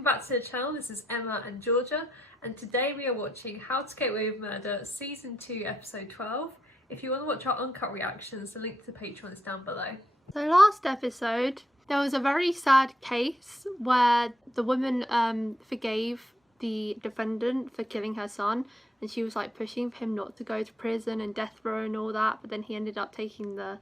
welcome back to the channel. This is Emma and Georgia, and today we are watching How to Get Away with Murder Season 2 Episode 12. If you want to watch our uncut reactions, the link to the Patreon is down below. So last episode, there was a very sad case where the woman forgave the defendant for killing her son, and she was like pushing for him not to go to prison and death row and all that, but then he ended up taking the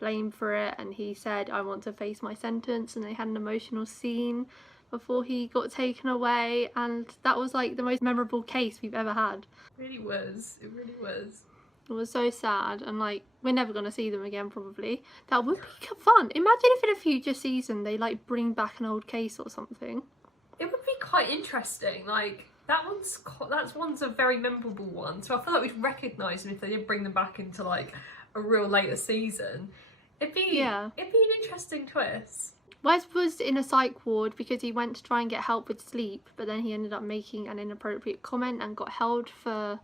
blame for it, and he said, I want to face my sentence, and they had an emotional scene before he got taken away, and that was like the most memorable case we've ever had. It really was. It really was. It was so sad, and like we're never gonna see them again probably. That would be fun. Imagine if in a future season they like bring back an old case or something. It would be quite interesting. Like that's one's a very memorable one, so I feel like we'd recognise them if they did bring them back into like a real later season. It'd be an interesting twist. Wes was in a psych ward because he went to try and get help with sleep, but then he ended up making an inappropriate comment and got held for,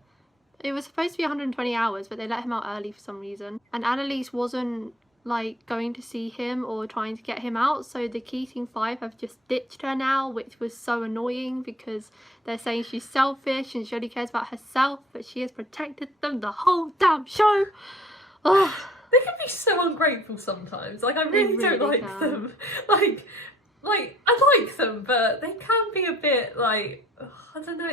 it was supposed to be 120 hours, but they let him out early for some reason. And Annalise wasn't like going to see him or trying to get him out, so the Keating 5 have just ditched her now, which was so annoying because they're saying she's selfish and she only cares about herself, but she has protected them the whole damn show. Ugh. They can be so ungrateful sometimes. Like, I really don't like them. Like, I like them, but they can be a bit like, I don't know.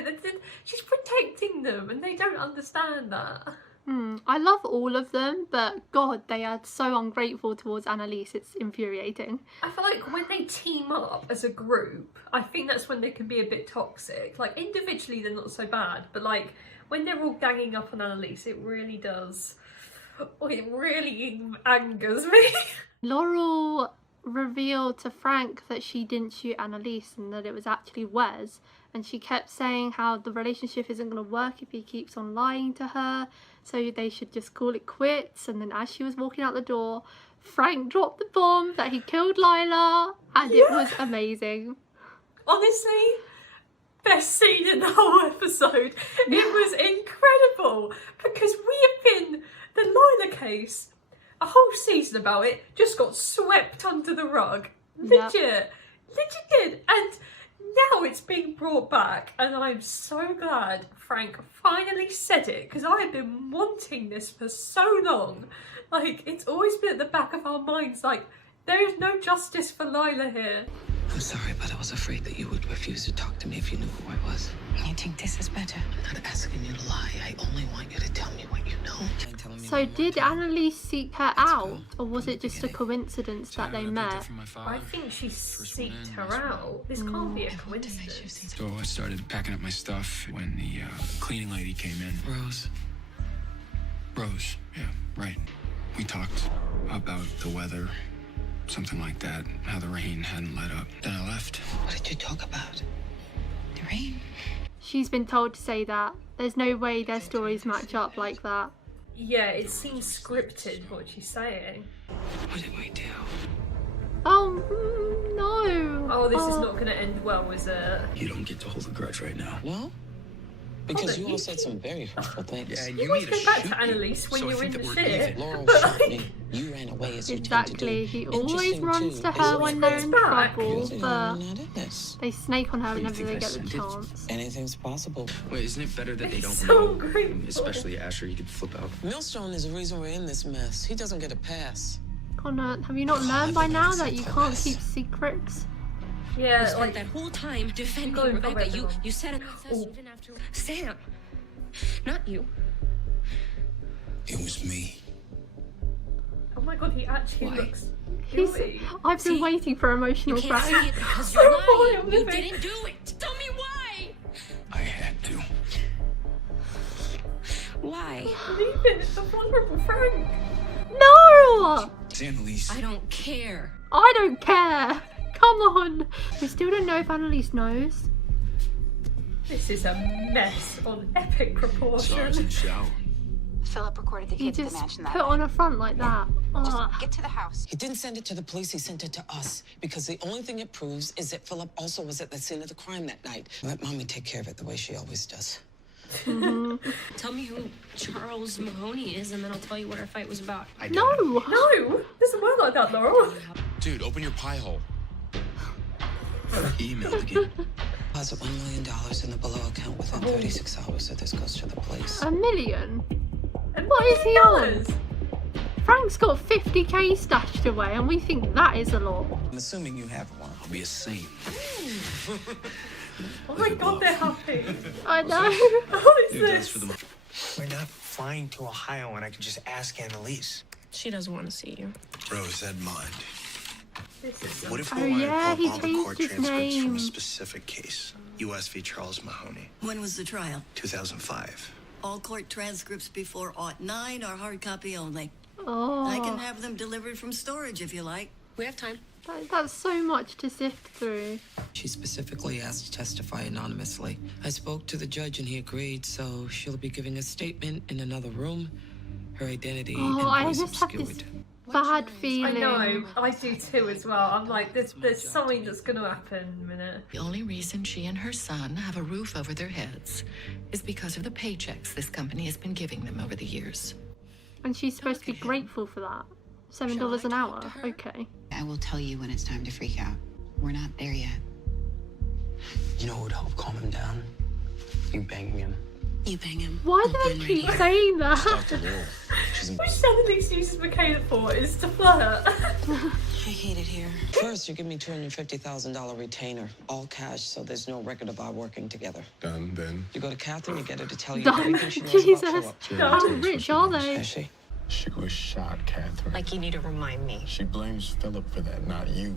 She's protecting them, and they don't understand that. I love all of them, but God, they are so ungrateful towards Annalise. It's infuriating. I feel like when they team up as a group, I think that's when they can be a bit toxic. Like, individually, they're not so bad, but like when they're all ganging up on Annalise, it really does. Oh, it really angers me. Laurel revealed to Frank that she didn't shoot Annalise and that it was actually Wes, and she kept saying how the relationship isn't going to work if he keeps on lying to her, so they should just call it quits. And then as she was walking out the door, Frank dropped the bomb that he killed Lila, and it was amazing. Honestly, best scene in the whole episode. It was incredible because we have been the Lila case, a whole season about it, just got swept under the rug. Legit did. And now it's being brought back, and I'm so glad Frank finally said it, because I have been wanting this for so long. Like, it's always been at the back of our minds, like, there is no justice for Lila here. I'm sorry, but I was afraid that you would refuse to talk to me if you knew who I was. You think this is better? I'm not asking you to lie. I only want you to tell me what you know. So did Annalise seek her out, or was it just a coincidence that they met? I think she seeked her out. This can't be a coincidence. So I started packing up my stuff when the cleaning lady came in. Rose, yeah, right. We talked about the weather. Something like that, how the rain hadn't let up. Then I left. What did you talk about? The rain? She's been told to say that. There's no way their stories match up like that. Yeah, it seems scripted what she's saying. What did we do? Oh, no. Oh, this is not going to end well, is it? You don't get to hold a grudge right now. No? Because you all said some very hurtful things. Yeah, you always go back to Annalise when you're in the shit. Laurel shot me. You ran away as you tend to do. Exactly, he always runs to her when they're in trouble, but they snake on her whenever they get the chance. Anything's possible. Wait, isn't it better that they don't So know? ungrateful. Especially Asher, he could flip out. Millstone is the reason we're in this mess. He doesn't get a pass. Connor, have you not learned by now that you can't keep secrets? Yeah, You like spent that whole time defending Rebecca. You said it even after Sam. Not you. It was me. oh my god, he actually looks guilty. I've been waiting for emotional You can't see Frank. it because you're lying. I'm You living. didn't do it. Tell me why. I had to. Why? Leave it, it's a vulnerable Frank. No! It's Annalise. I don't care. I don't care. Come on. We still don't know if Annalise knows. This is a mess on epic Sorry, I was in the proportion. shower. Philip recorded the He kids at the just mansion that put night. on a front like that. Just Ugh. get to the house. He didn't send it to the police, he sent it to us. Because the only thing it proves is that Philip also was at the scene of the crime that night. Let Mommy take care of it the way she always does. Tell me who Charles Mahoney is, and then I'll tell you what our fight was about. No! No, doesn't work like that, Laurel. Dude, open your pie hole. He emailed again. Deposit $1 million in the below account within 36 hours, so this goes to the police. $1 million? $1 What is he million? on? Frank's got 50k stashed away and we think that is a lot. I'm assuming you have one. I'll be a saint. Oh my god, they're happy. I know. What is this? We're not flying to Ohio and I can just ask Annalise. She doesn't want to see you. Rose, that mind. This is What if Oh, we wanted yeah, to he pull all the changed court his transcripts from name. a specific case? U.S. v. Charles Mahoney, When was the trial? 2005. All court transcripts before '09 are hard copy only. Oh, I can have them delivered from storage if you like. We have time. that's so much to sift through. She specifically asked to testify anonymously. I spoke to the judge and he agreed, so she'll be giving a statement in another room. Her identity Oh, and I voice just have obscured. this bad I feeling. know, I do too as well. I'm like, there's something that's gonna happen in a minute. The only reason she and her son have a roof over their heads is because of the paychecks this company has been giving them over the years. And she's supposed to be grateful for that. $7 an hour. Okay. I will tell you when it's time to freak out. We're not there yet. You know what would help calm him down? You banging him. You bang him. Why do they keep saying that? Which suddenly uses Michaela for is to flirt. I hate it here. First, you give me $250,000 retainer, all cash, so there's no record of our working together. Done, then. You go to Catherine, you get her to tell you Done. everything she knows Jesus. about Philip. How rich are they? Has she? She was shot, Catherine. Like you need to remind me. She blames Philip for that, not you.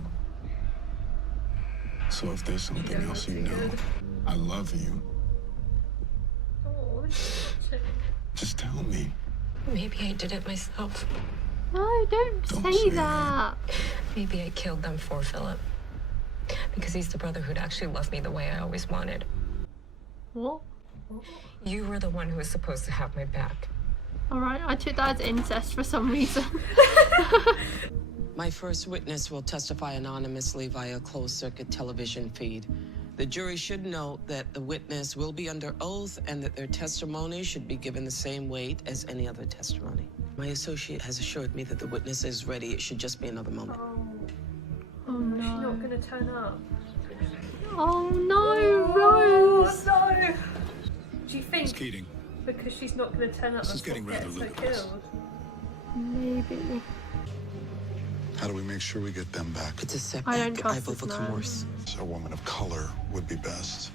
So if there's something else you know, I love you. Oh, this is touching. Just tell me. Maybe I did it myself. No, don't Don't say say that. Maybe I killed them for Philip. Because he's the brother who'd actually loved me the way I always wanted. What? You were the one who was supposed to have my back. Alright, I took that as incest for some reason. My first witness will testify anonymously via closed-circuit television feed. The jury should note that the witness will be under oath and that their testimony should be given the same weight as any other testimony. My associate has assured me that the witness is ready. It should just be another moment. Oh She's not no. gonna turn up. Oh no, Rose! Oh, no. Do you think Keating. because she's not gonna turn up, This is that's what getting rather gets her ludicrous. killed? Maybe. How do we make sure we get them back? It's a I setback. don't trust I've this overcome man. worse. A woman of color would be best.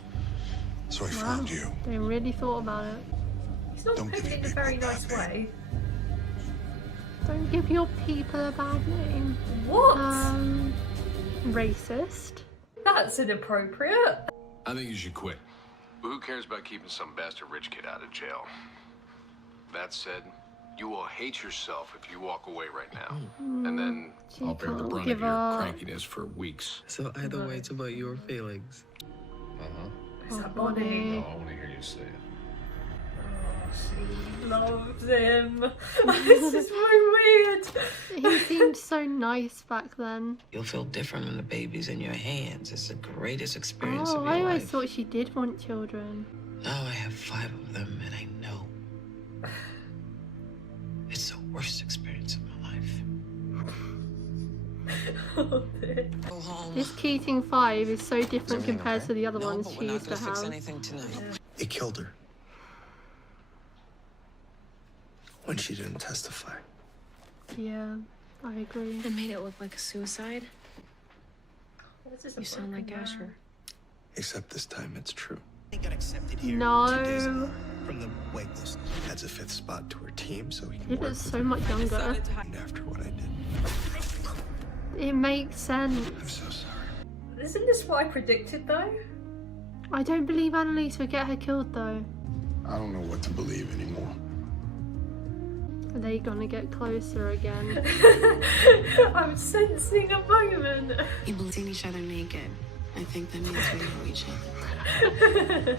So I Wow. found you. They really thought about it. He's not Don't putting give it in a people very a bad nice name. way. Don't give your people a bad name. What? Racist. That's inappropriate. I think you should quit. But who cares about keeping some bastard rich kid out of jail? That said, you will hate yourself if you walk away right now. And then She I'll bear the can't brunt of give your up. crankiness for weeks. So either way, it's about your feelings. Is that Bonnie. Bonnie? I want to hear you say it. She loves him. This is so weird. He seemed so nice back then. You'll feel different when the baby's in your hands. It's the greatest experience Oh, of I your always life. thought she did want children. Now I have 5 of them, and I know it's the worst experience of my life. Oh, dear. Go home. This Keating 5 is so different Everything compared okay? to the other No, ones but she we're not used to gonna fix have. anything tonight. It killed her. When she didn't testify. Yeah, I agree. And made it look like a suicide. This is a You sound like broken man. Asher. Except this time it's true. He got accepted here No. 2 days ago from the wait list. Adds a 5th spot to her team so he can He work looks with so her. much younger. And after what I did. It makes sense. I'm so sorry. Isn't this what I predicted though? I don't believe Annalise would get her killed though. I don't know what to believe anymore. Are they gonna get closer again? I'm sensing a moment. You believe in each other naked. I think that means we know each other.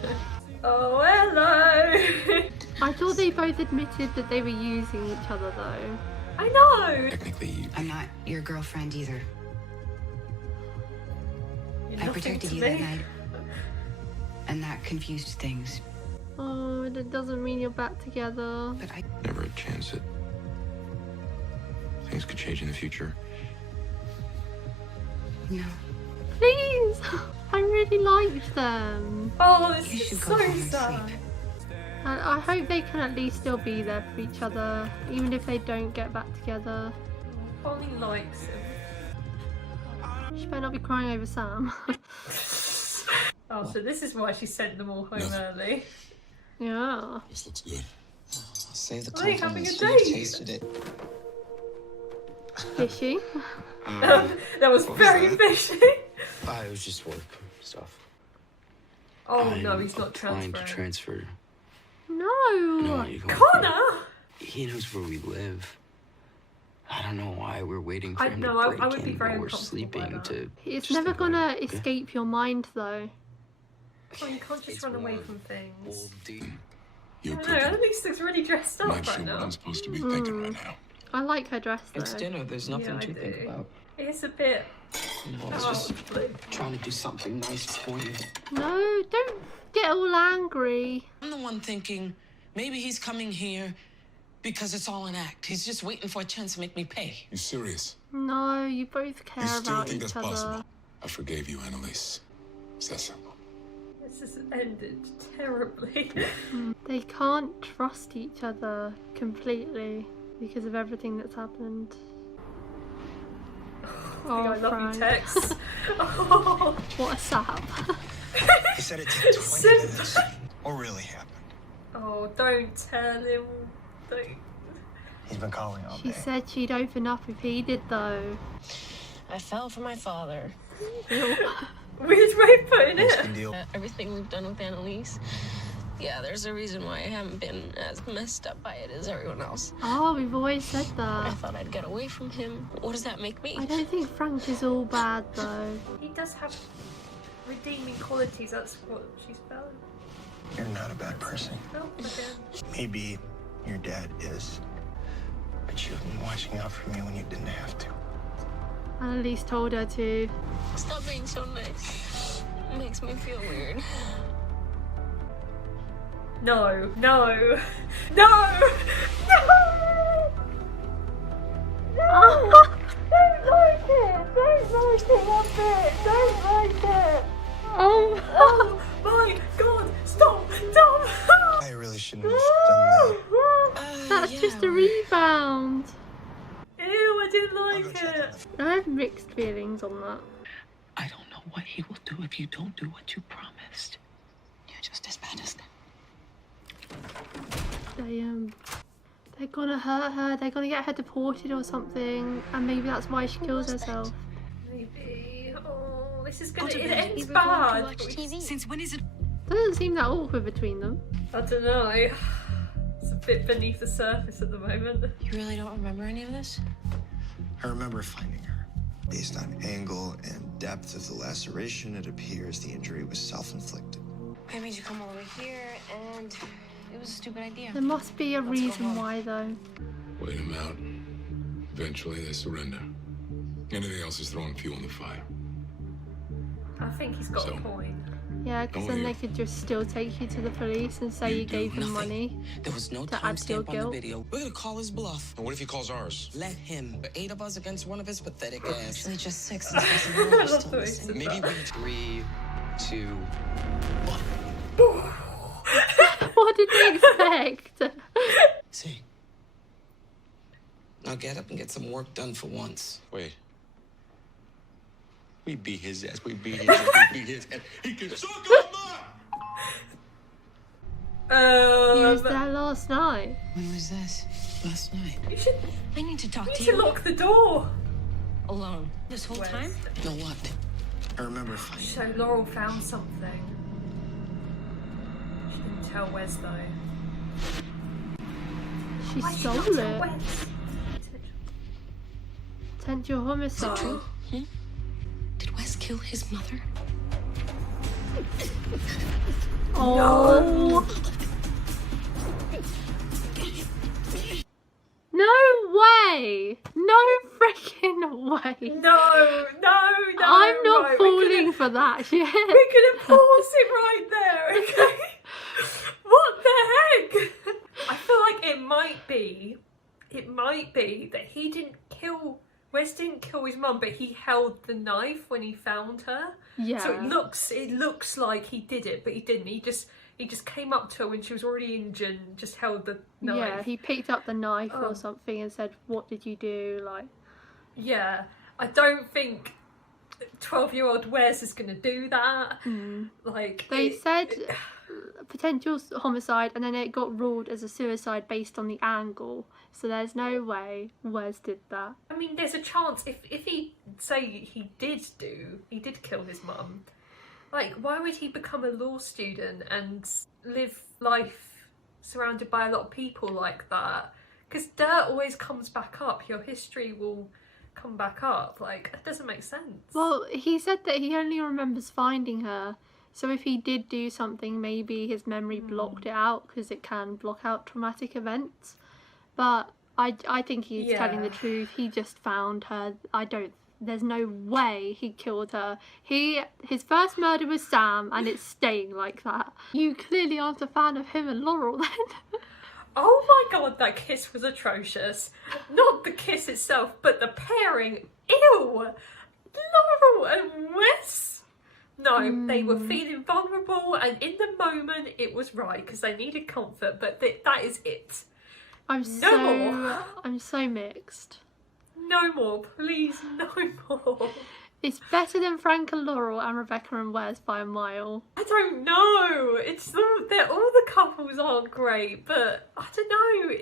Oh, hello. I thought they both admitted that they were using each other though. I know. Technically, I'm not your girlfriend either. You're I nothing protected to you me. that night. And that confused things. Oh, that doesn't mean you're back together. But I never a chance that things could change in the future. no. Please! I really liked them. Oh, this is so sad. And I hope they can at least still be there for each other, even if they don't get back together. Polly likes him. She better not be crying over Sam. Oh, so this is why she sent them all home early. Yeah. This looks good. I'll save the Are they having compliments. a You've date? tasted it. Fishy. That was very fishy. It was just work stuff. Oh no, he's not Applying to transferring. transfer. No. You can't. Connor! He knows where we live. I don't know why we're waiting for I him know, to I break would be in very while we're uncomfortable by sleeping that. to. It's just never think gonna like, okay. escape your mind though. Oh, you can't just run away from things. You I don't know, at least looks really dressed up Not right sure what now. I'm supposed to be thinking right now. I like her dress though. It's dinner. There's nothing Yeah, I to think do. about. It's a bit... Well, it's just blue. trying to do something nice for you. No, don't get all angry. I'm the one thinking maybe he's coming here because it's all an act. He's just waiting for a chance to make me pay. You serious? No, you both care You still about think each that's other. possible? I forgave you, Annalise. It's that simple. This has ended terribly. They can't trust each other completely because of everything that's happened. I love Frank. you, Tex. Oh. What a sap. He said it took 20 minutes. What really happened? Oh, don't tell him. Don't. He's been calling all She day. said she'd open up if he did though. I fell for my father. Weird way of putting it. Deal. Everything we've done with Annalise. Yeah, there's a reason why I haven't been as messed up by it as everyone else. Oh, we've always said I that. thought I'd get away from him. What does that make me? I don't think Frank is all bad though. He does have redeeming qualities, that's what she's found. You're not a bad person. Oh, again. Maybe your dad is. But you've been watching out for me when you didn't have to. Annalise told her to. Stop being so nice. It makes me feel weird. No, no, no, no! Oh, Don't like it! Don't like it one bit! Don't like it! oh. Oh my god! Stop! Stop! I really shouldn't have done that. That's just a rebound. Ew, I didn't I'll like go check it. on the I have mixed feelings on that. I don't know what he will do if you don't do what you promised. You're just as bad as them. They're gonna hurt her. They're gonna get her deported or something, and maybe that's why she kills herself. Maybe. Oh, this is gonna. Go to It bed. ends We were going to bad. watch TV. Since when is it? Doesn't seem that awkward between them. I don't know. It's a bit beneath the surface at the moment. You really don't remember any of this? I remember finding her. Based on angle and depth of the laceration, it appears the injury was self-inflicted. I made you come all the way here, and it was a stupid idea. There must be a Let's go reason home. why though. Wait them out. Eventually, they surrender. Anything else is throwing fuel in the fire. I think he's got So- a point. Yeah, because then they could just still take you to the police and say you gave them money. There was no To add to your timestamp on the guilt. video. We're gonna call his bluff. And what if he calls ours? Let him. 8 of us against one of his pathetic ass. Actually, just 6 I love the way he said Maybe that. we 3, 2. What did they expect? See. Now get up and get some work done for once. Wait. We beat his ass. We beat his ass. We beat his ass. He can suck on mine! He was there last night. When was this? Last night. You should, I need to talk you to should you lock the door. alone. This whole Wes. time? Know what? I remember finding So her. Laurel found something. She didn't tell Wes though. She Why did she not stole tell it. Wes? Potential homicide. True? Did Wes kill his mother? Oh. No way! No freaking way! No, I'm not right, falling for that shit. We're gonna pause it right there, okay? What the heck? I feel like it might be that he didn't kill Wes didn't kill his mum, but he held the knife when he found her. Yeah. So it looks like he did it, but he didn't. He just came up to her when she was already injured and just held the knife. Yeah, he picked up the knife or something and said, "What did you do?" Like. Yeah, I don't think 12-year-old Wes is going to do that. Like they said potential homicide, and then it got ruled as a suicide based on the angle. So there's no way Wes did that. I mean, there's a chance if he did kill his mum. Like, why would he become a law student and live life surrounded by a lot of people like that? Because dirt always comes back up. Your history will come back up. Like, it doesn't make sense. Well, he said that he only remembers finding her. So if he did do something, maybe his memory blocked it out, because it can block out traumatic events. But I think he's telling the truth. He just found her. There's no way he killed her. His first murder was Sam, and it's staying like that. You clearly aren't a fan of him and Laurel then. Oh my god, that kiss was atrocious. Not the kiss itself, but the pairing. Ew! Laurel and Wes. No, they were feeling vulnerable, and in the moment it was right because they needed comfort, but that is it. I'm so mixed. No more, please, no more. It's better than Frank and Laurel and Rebecca and Wes by a mile. I don't know. All the couples aren't great, but I don't know.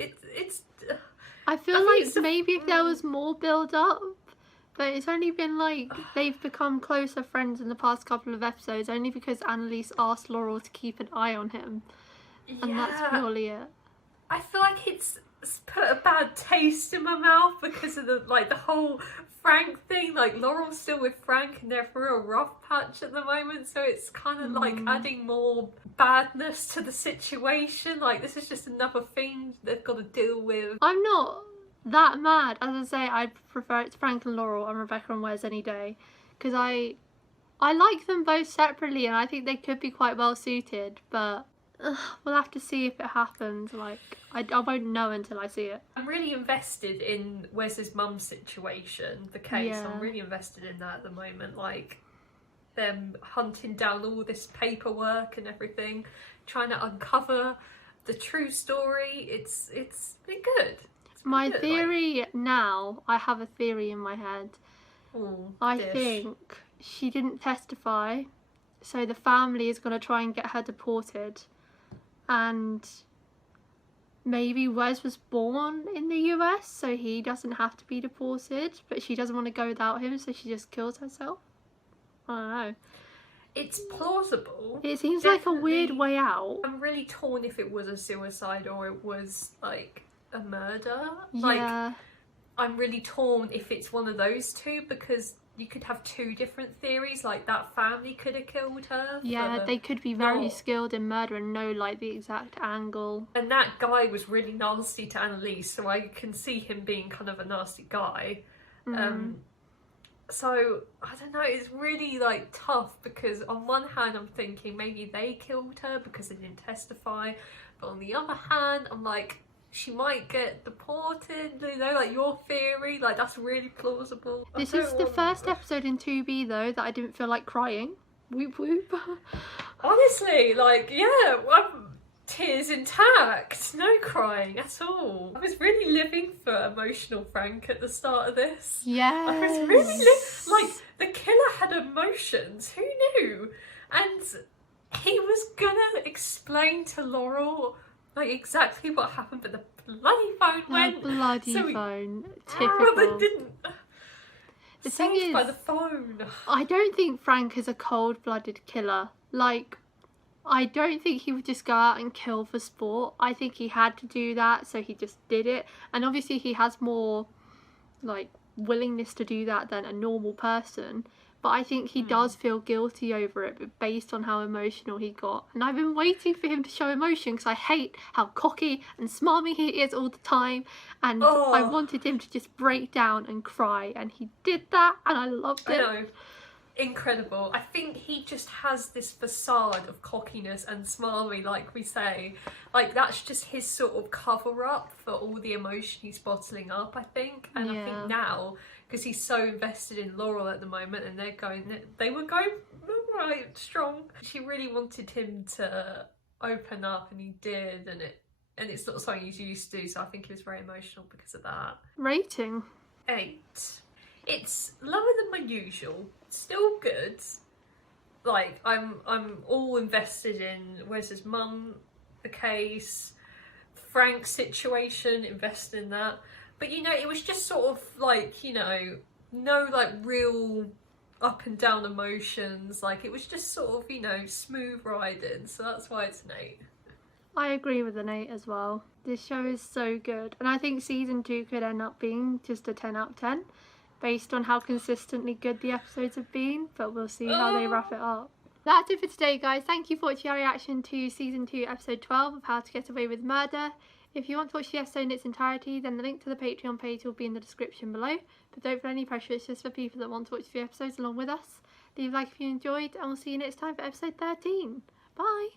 I feel like maybe if there was more build up. But it's only been like they've become closer friends in the past couple of episodes, only because Annalise asked Laurel to keep an eye on him. And that's purely it. I feel like it's put a bad taste in my mouth because of the whole Frank thing. Like, Laurel's still with Frank and they're through a rough patch at the moment, so it's kind of like adding more badness to the situation. Like, this is just another thing they've got to deal with. I'm not that mad. As I say, I'd prefer it to Frank and Laurel and Rebecca and Wes any day, because I like them both separately and I think they could be quite well suited, but we'll have to see if it happens. Like, I won't know until I see it. I'm really invested in Wes's mum's situation, the case. I'm really invested in that at the moment, like them hunting down all this paperwork and everything, trying to uncover the true story. It's been good. My theory now, I have a theory in my head. I think she didn't testify, so the family is going to try and get her deported. And maybe Wes was born in the US, so he doesn't have to be deported, but she doesn't want to go without him, so she just kills herself. I don't know. It's plausible. It seems like a weird way out. I'm really torn if it was a suicide or it was like a murder. Yeah. Like, I'm really torn if it's one of those two, because you could have two different theories. Like, that family could have killed her. Yeah, they could be very skilled in murder and know like the exact angle. And that guy was really nasty to Annalise, so I can see him being kind of a nasty guy. So I don't know, it's really like tough, because on one hand I'm thinking maybe they killed her because they didn't testify, but on the other hand I'm like, she might get deported, you know, like your theory, like that's really plausible. This is the first episode in 2B though that I didn't feel like crying. Whoop whoop. Honestly, like, yeah, tears intact, no crying at all. I was really living for emotional Frank at the start of this. Yeah. I was really like, the killer had emotions, who knew? And he was gonna explain to Laurel like exactly what happened, but the bloody phone went. Bloody phone. Typical. They didn't. The thing is, by the phone. I don't think Frank is a cold-blooded killer. Like, I don't think he would just go out and kill for sport. I think he had to do that, so he just did it. And obviously he has more like willingness to do that than a normal person. But I think he does feel guilty over it, but based on how emotional he got. And I've been waiting for him to show emotion, because I hate how cocky and smarmy he is all the time. And I wanted him to just break down and cry. And he did that, and I loved it. I know. Incredible. I think he just has this facade of cockiness and smarmy, like we say. Like, that's just his sort of cover-up for all the emotion he's bottling up, I think. And I think now, because he's so invested in Laurel at the moment, and they were going right strong. She really wanted him to open up, and he did, and it's not something he's used to, so I think he was very emotional because of that. Rating? 8. It's lower than my usual, still good. Like, I'm all invested in Wes's mum, the case, Frank's situation, invested in that. But, you know, it was just sort of like, you know, no like real up and down emotions. Like, it was just sort of, you know, smooth riding. So that's why it's an 8. I agree with an 8 as well. This show is so good. And I think season 2 could end up being just a 10 out of 10. Based on how consistently good the episodes have been, but we'll see how they wrap it up. That's it for today, guys. Thank you for watching our reaction to season 2 episode 12 of How to Get Away with Murder. If you want to watch the episode in its entirety, then the link to the Patreon page will be in the description below, but don't feel any pressure, it's just for people that want to watch the episodes along with us. Leave a like if you enjoyed, and we'll see you next time for episode 13. Bye!